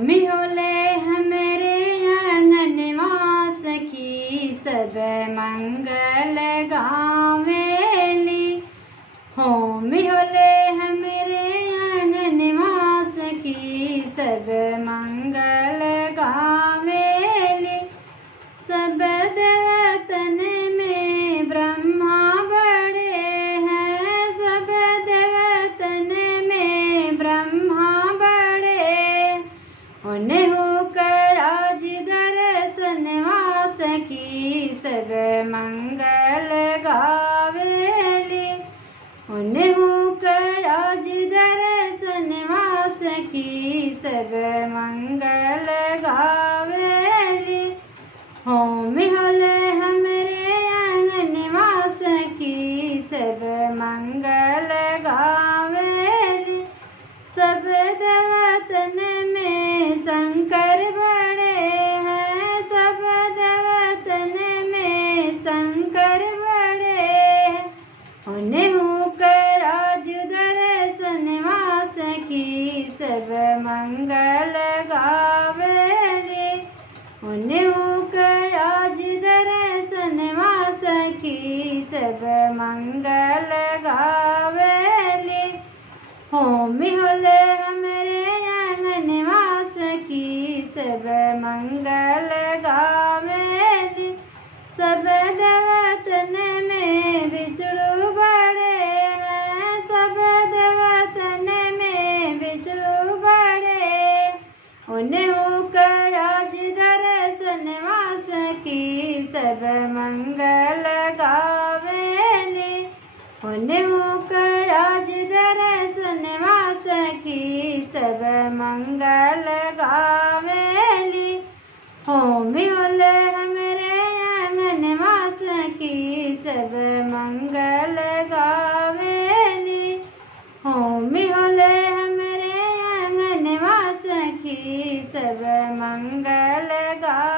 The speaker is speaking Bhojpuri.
मिहोले हमरे आंगनवा सखी सब मंगल गावेली। हो मिहोले हमरे आंगनवा सखी सब मंगल गावेली। सब देवतन में ब्रह्मा बड़े हैं, सब देवतन में ब्रह्मा बड़े। उन्हें होकर आज दर्शनवा सखी सब मंगल गावेली। उन्हें होकर आज दर्शनवा सखी सब मंगल गावेली। हो मिहोले हमरे आंगनवा सखी सब मंगल गावेली। सब देवतन में शंकर बड़े हैं, सब देवतन में शंकर बड़े हैं। उन्हें होकर आज दर्शनवा सखी सब मंगल गावेली। उन्हें होकर आज दर्शनवा सखी सब मंगल गावेली। हो मिहोले हमरे आंगनवा सखी सब मंगल गावेली। सब देवतन में विष्णु बड़े हैं, सब देवतन में विष्णु बड़े। उन्हें होकर आज दर्शनवा सखी सब मंगल गावेली। उन्हें होकर आज दर्शनवा सखी सब मंगल गावेली। हो मिहोले हमरे आंगनवा सखी सब मंगल गावेली। हो मिहोले हमरे आंगनवा सखी सब मंगल गा